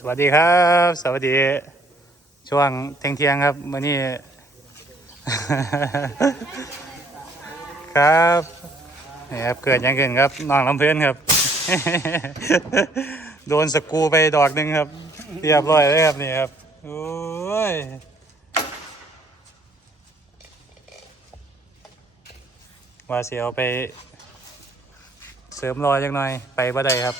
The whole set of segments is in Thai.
สวัสดีครับ สวัสดี ช่วงเที่ยงเที่ยงครับวันนี้ ครับนี่ครับเกิดยังเกินครับน้องลำเพื่อนครับ โดนสกูไปดอกหนึ่งครับ เรียบร้อยเลยครับนี่ครับโอ้ยว่าเสียเอาไป เสริมรอยจังหน่อยไปบ่ได้ครับ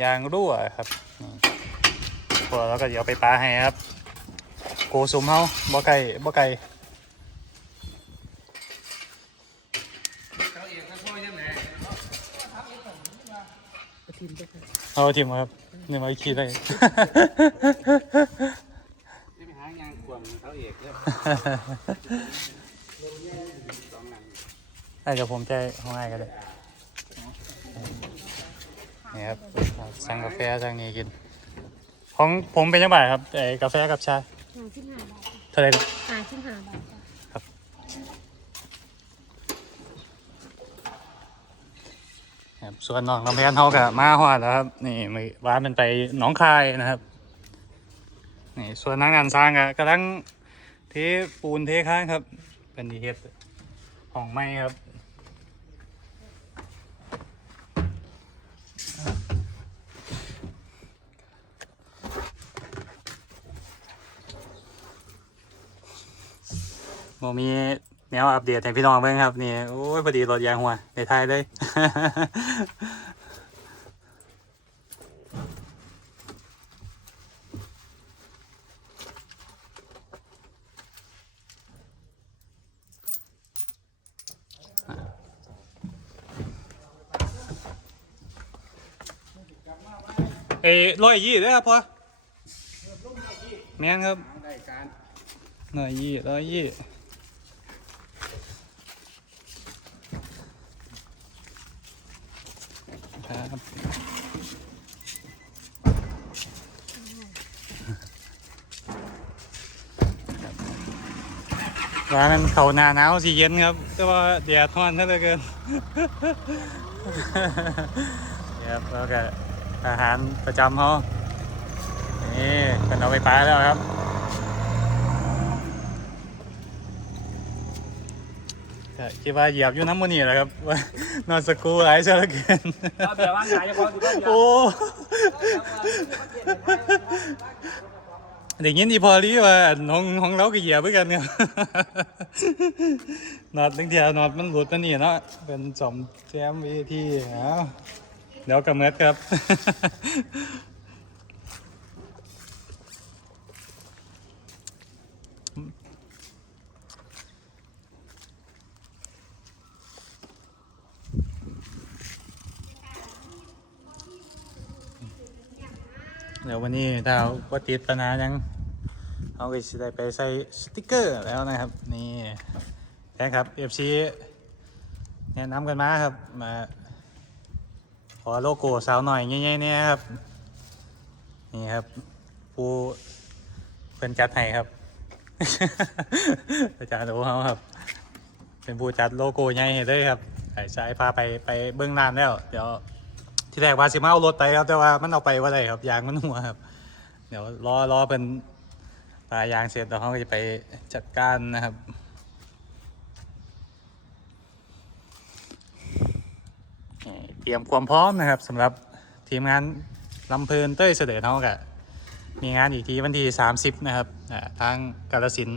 ยางรั่วครับพอแล้วก็เดี๋ยวไปปลาให้ครับ โกสุมเฮาบ่ไก่บ่ไก่เอาทีมครับเนี่ยมาขี่ได้ไม่ไปหายางขวมเขาเอกเด้อสองนันไอ้เดี๋ยวผมใจห้องไอ้ก็ได้ นี่ครับสั่งกาแฟสั่งนี้กิน ของผมเป็นยังไงครับไอ้กาแฟกับชาหาชิ้นหาบาทเท่าไหรหาชิ้นหาบาทจ้ะครับส่วนน้องลำแพนเขากับมาฮอดแล้วครับ นี่มือบ้านเป็นไปหนองคายนะครับ นี่ส่วนนักงานสร้างก็กำลังเทปูนเทค้างครับเป็นดีเฮ็ดห้องไม้ครับ โมมีแนวอัปเดตให้พี่น้องเบิ่งครับนี่โอ้ยพอดีรถยางหัวในไทยเลยเอ้ยร้อยยี่เด้ครับพ่อแม่นครับเอาได้การร้อยยี่ร้อยยี่ ครับร้านนั้นเขาหนาหนาวสีเย็นครับ แต่ว่าแดดร้อนเท่าเหลือเกินครับแล้วก็อาหารประจำเขานี่เป็นเอาไปปลาแล้วครับ ก็คิดว่าเหยียบอยู่น้ำมันนี่แหละครับว่านอนสกรูหลายเสียเหลือเกินเอาแบบว่างานจะพอถือว่าโอ้เด็กยินดีพอรีว่าน้องของเราก็เหยียบเหมือนกันครับนอดตั้งเดียวนอดมันหลุดมานี่เนาะเป็นจอมแจมเวทีเอาเดี๋ยวกระเมิดครับ ดี๋ยววันนี้ถ้าว่าติดปัญหายังเอาไปสิได้ไปใส่สติกเกอร์แล้วนะครับ นี่แค่ครับ FC แนะนำกันมาครับ มา ขอโลโก้สาวหน่อยใหญ่ๆเนี่ยครับ นี่ครับ ผู้เป็นจัดให้ครับ อาจารย์โอเขาครับ เป็นผู้จัดโลโก้ใหญ่เลยครับไอ้สายพาไปไปเบื้องน้ำแล้ว เดี๋ยว ที่แรกว่าสิมาเอารถไปครับแต่ว่ามันเอาไปว่าไรครับยางมันหัวครับ เดี๋ยวรอรอเป็นปลายางเสร็จแล้วเขาก็จะไปจัดการนะครับเตรียมความพร้อมนะครับสำหรับทีมงานลำเพลินเต้ยเสด็จเขากะมีงานอีกทีวันที่ 30 นะครับทางกาลสิน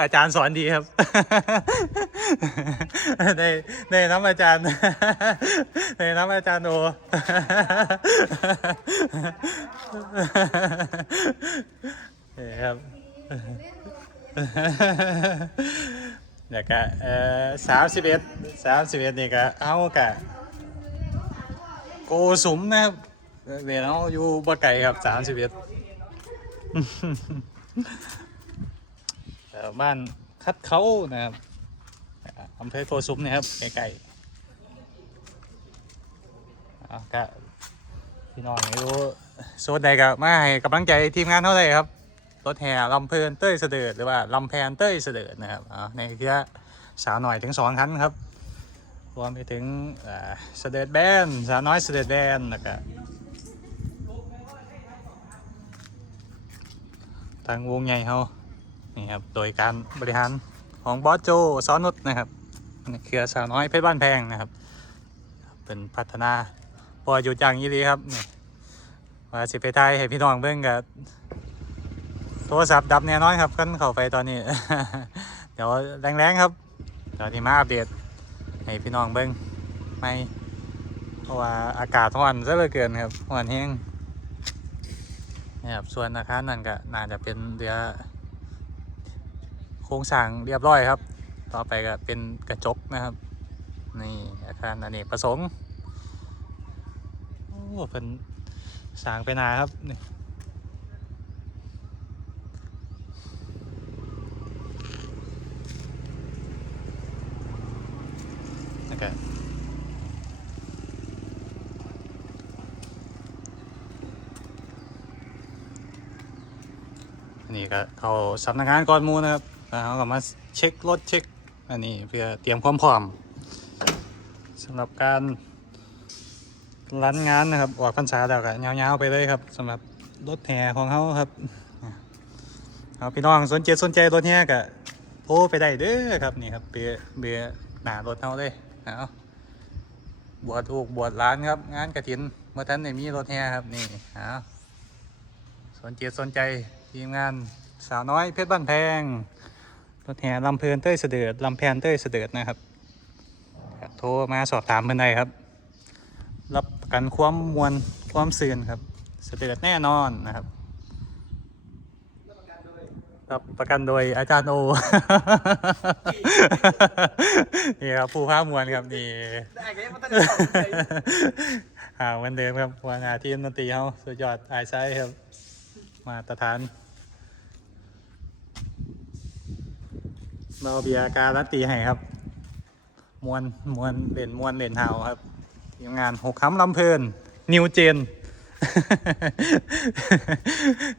อาจารย์สอนดีครับ ในในน้ำอาจารย์ ในน้ำอาจารย์โอเฮ้ครับเดี๋ยก็เอ่อสามสิบเอ็ดสามสิบเอ็ดนี่ก็เอากะโกสุมนะครับเดี๋ยวเราอยู่บ่ไก่ครับสามสิบเอ็ด บ้านคัดเขานะครับอำเภอโกสุมนะครับใกล้ๆก็พี่น้องไม่รู้โซนใดก็มาให้กำลังใจทีมงานเท่าไหร่ครับรถแห่ลำเพลินเต้ยเสดิร์ดหรือว่าลำแพนเต้ยเสดิร์ดนะครับในเครือสาวหน่อยถึงสองคันครับรวมไปถึงเสดิร์ดแบนสาวน้อยเสดิร์ดแบนแล้วก็ ทางวงใหญ่เขานี่ครับโดยการบริหารของบอสโจซอนุชนะครับนี่เครือสาวน้อยเพชรบ้านแพงนะครับ เป็นพัฒนาพออยู่จังยี่ดีครับว่าสิไปไทยให้พี่น้องเบิ่งกับโทรศัพท์ดับแน่นอนครับกันเข้าไปตอนนี้ เดี๋ยวแรงๆครับเดี๋ยวที่มาอัปเดตให้พี่น้องเบิ่งไม่เพราะว่าอากาศร้อนซะเหลือเกินครับร้อนแห้ง นี่ครับส่วนอาคารนั่นก็น่าจะเป็นเรือโครงสร้างเรียบร้อยครับ ต่อไปก็เป็นกระจกนะครับนี่อาคารอเนกประสงค์โอ้เป็นสร้างไปนาครับนี่ นนี้ก็เขาสำนักงานก่อนมูนะครับแล้วเขาก็มาเช็ครถเช็คอันนี้เพื่อเตรียมความพร้อมสำหรับการรันงานนะครับออกพรรษาแล้วก็ยาวๆไปเลยครับสำหรับรถแห่ของเขาครับเอาพี่น้องสนใจสนใจรถแห่ก็โทรไปได้เด้อครับนี่ครับเบียเบียหนารถเขาเลยเอาบวชถูกบวชร้านครับ งานกระถินเมื่อท่านได้มีรถแห่ครับนี่เอาสนใจสนใจ ทีมงานสาวน้อยเพชรบ้านแพงรถแห่ลำเพลินเต้ยเสด็จลำแพนเต้ยเสด็จนะครับโทรมาสอบถามเพื่อนได้ครับ รับประกันความมวลความซื่อนครับ เสด็จแน่นอนนะครับรับประกันโดยอาจารย์โอ นี่ครับผู้ภาคมวลครับนี่ได้ก็ยังไม่ต้อาเหมือนเดิมครับหัน้าทีมดนตรีเขาสุดยอดไอไซครับ มาตรฐานเราเบียร์การันตีให้ครับ มวนมวนเล่นมวนเล่นเฮาครับทีมงานหกคำลำเพลิน นิวเจน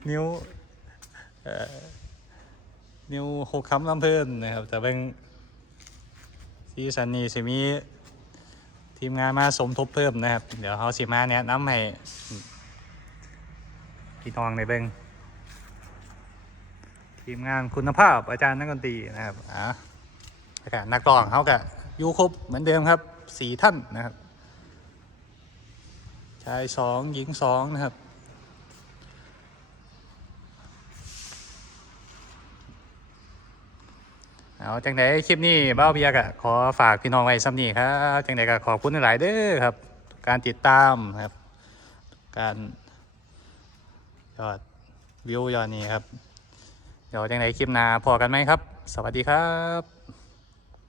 นิวนิวหกคำลำเพลินนะครับแต่เป็นซีซันนี้สิมีทีมงานมาสมทบเพิ่มนะครับ เดี๋ยวเขาสิมาแนะนำให้ พี่น้องในเบิงทีมงานคุณภาพอาจารย์นักดนตรีนะครับอะกนักร้องเขาก็อยู่ครบเหมือนเดิมครับสี่ท่านนะครับชายสองหญิงสองนะครับเอาจังไดคลิปนี้บ้าเบียกะขอฝากพี่น้องไว้ซ้ำนี้ครับจังไดก็ขอบคุณหลายเด้อครับ การติดตามครับ การ ยอดวิวยอดนี้ครับ เดี๋ยวจังไดคลิปหน้าพอกันไหมครับ สวัสดีครับ